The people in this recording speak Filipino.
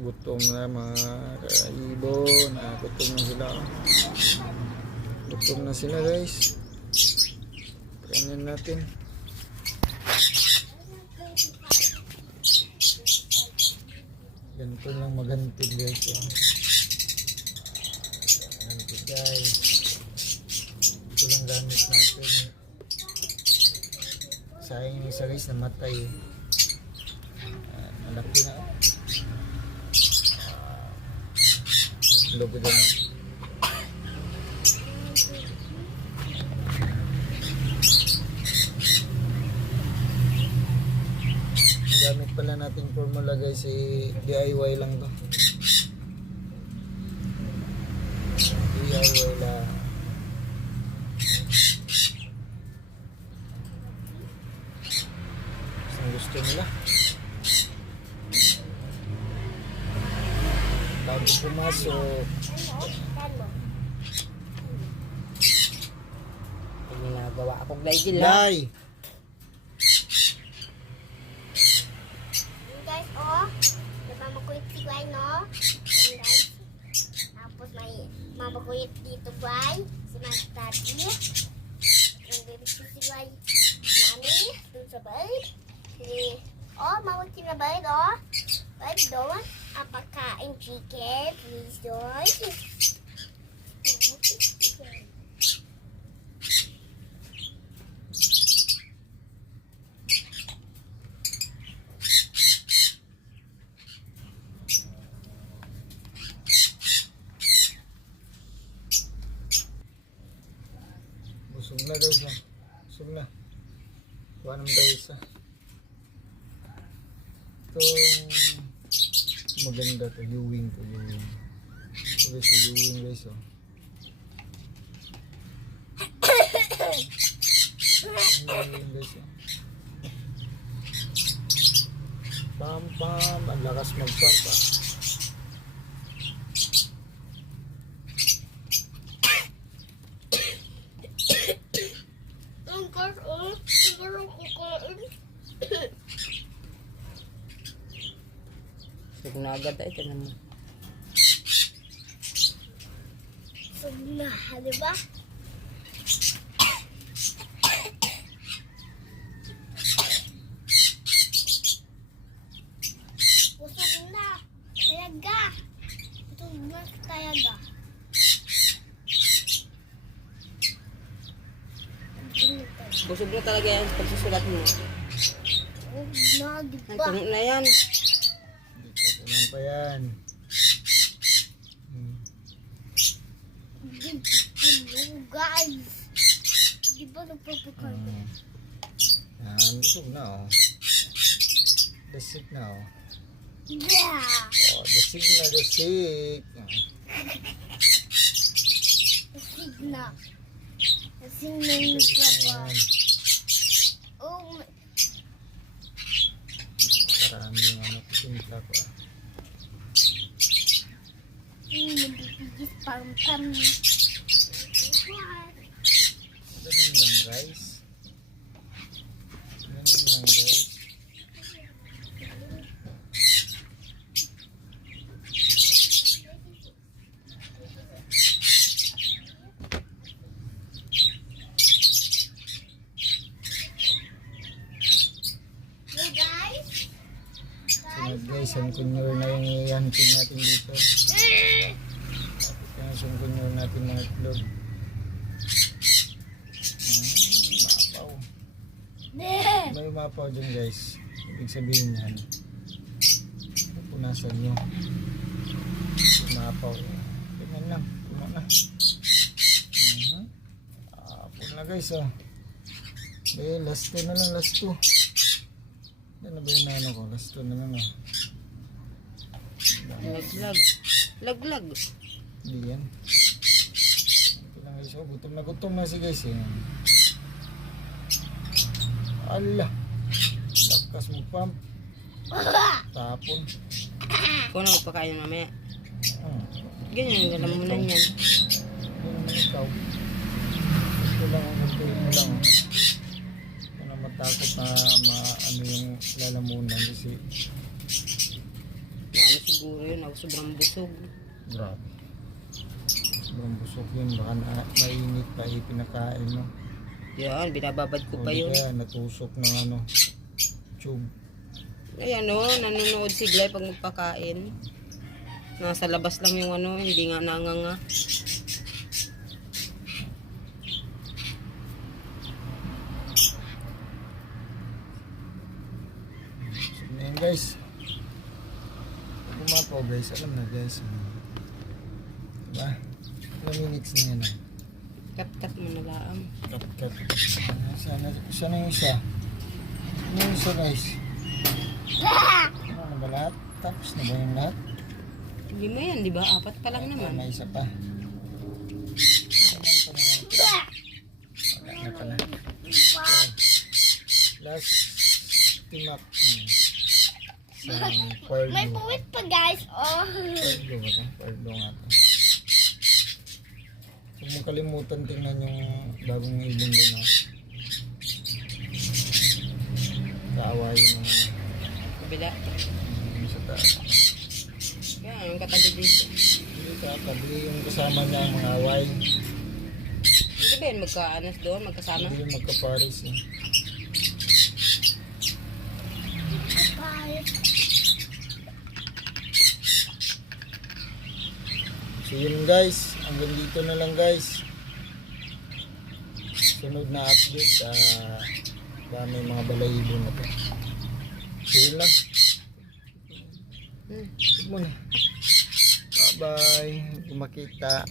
Gutom na mga kaibo. Gutom na sila. Gutom na sila guys. Kainin natin. Ganito lang magantig guys. Gantig guys. Ito lang gamit natin. Sayang yung isa guys namatay. Malaki na. Logo din na. Gamit pala natin formula guys, DIY lang to. DIY lang. Ang gusto nila. Bago pumasok. Pag ginagawa akong ligil ha. Lai! Guys, oh, nagmamakuyit si Guay, no? Ayan, guys. Tapos may mamakuyit dito, Guay. Si Daddy. Yung baby si Guay. Mami, dun sa bird. Oh, mawag na bird, oh. Bird, doon. Apakain chicken, please, doon. Busog na guys na. Busog na. Kuha naman tayo isa. Ito maganda to. Ewing to. Ewing. So guys, ewing guys oh. Ewing guys oh. Pam pam. Ang lakas mag-pump ah. Sug na agad ito naman. Sug na, di ba? Busog na. Tayaga. Busog na tayaga. Busog na talaga yan pagsusulat mo. Busog na, di Ang ba? tunog na yan. Kunan pa yan. Hello guys. Di ba nagpapakal? Yan, busog na oh. Dasig na oh. Yeah. Oh, dasig na, dasig. Asig na. Asig na yung papa. Oh, Marami yung ano, timpla ko ah. nabibigis pam-pam. Ganun lang guys. Ganun lang guys. Hey guys. Sunod guys, ang kunyor na yung ihantin natin dito. Yung kunyor natin mga itlog. Mapaw. May mapaw dyan guys. Ibig sabihin yan. Punasan nyo. Mapaw. Tingnan lang. Puno na. Puno na guys oh. Okay, last 2 na lang. Last 2. Yan na ba yung ano ko? Last 2 na lang oh. Laglag. Laglag. Hindi yan. Ito lang guys oh. Gutom na si guys eh. Ala. Lakas mo pump. Tapon. Kung ano magpakain mamaya. Ah. Ganyan yung lalamunan yan. Ito naman ikaw. Ito lang ang magtuloy mo lang. Ito na matakot na ano yung lalamunan kasi Maano si siguro yun. Sobrang busog. Grabe. Sobrang busog yun. Baka mainit pa pinakain mo. Yan, binababad ko O pa di yun. kaya natusok ng tube. Ayan o, nanonood si Glay pag magpakain. Nasa labas lang yung hindi nga nanganga. So na yun guys. Pag umapaw guys, alam na guys. Diba? Ilang minutes na yan. Kat-kat mo na lang. Cut. Sana yung isa. Ano yung isa guys? Ano na ba lahat? Tapos na ba yung lahat? Hindi mo yan, di ba? 4 pa lang naman. May isa pa. Wala na pala. Last timak. Isang parlo. May puwit pa guys. Oh. Parlo ba ito? Parlo nga ito. Huwag mong kalimutan tingnan yung bagong ibon din ha. Kaawayin mo Kabila. yung sa taas. Yan, yung katabi dito. Hindi katabi yung kasama niya ang mga away. Hindi ba yun magkaanas doon, magkasama? Hindi yung magkaparis eh. Bye. So yun guys, hanggang dito na lang guys. Sunod na update dami mga balayibo na to. So yun lang. Huwag mo na. Bye bye. Huwag makita.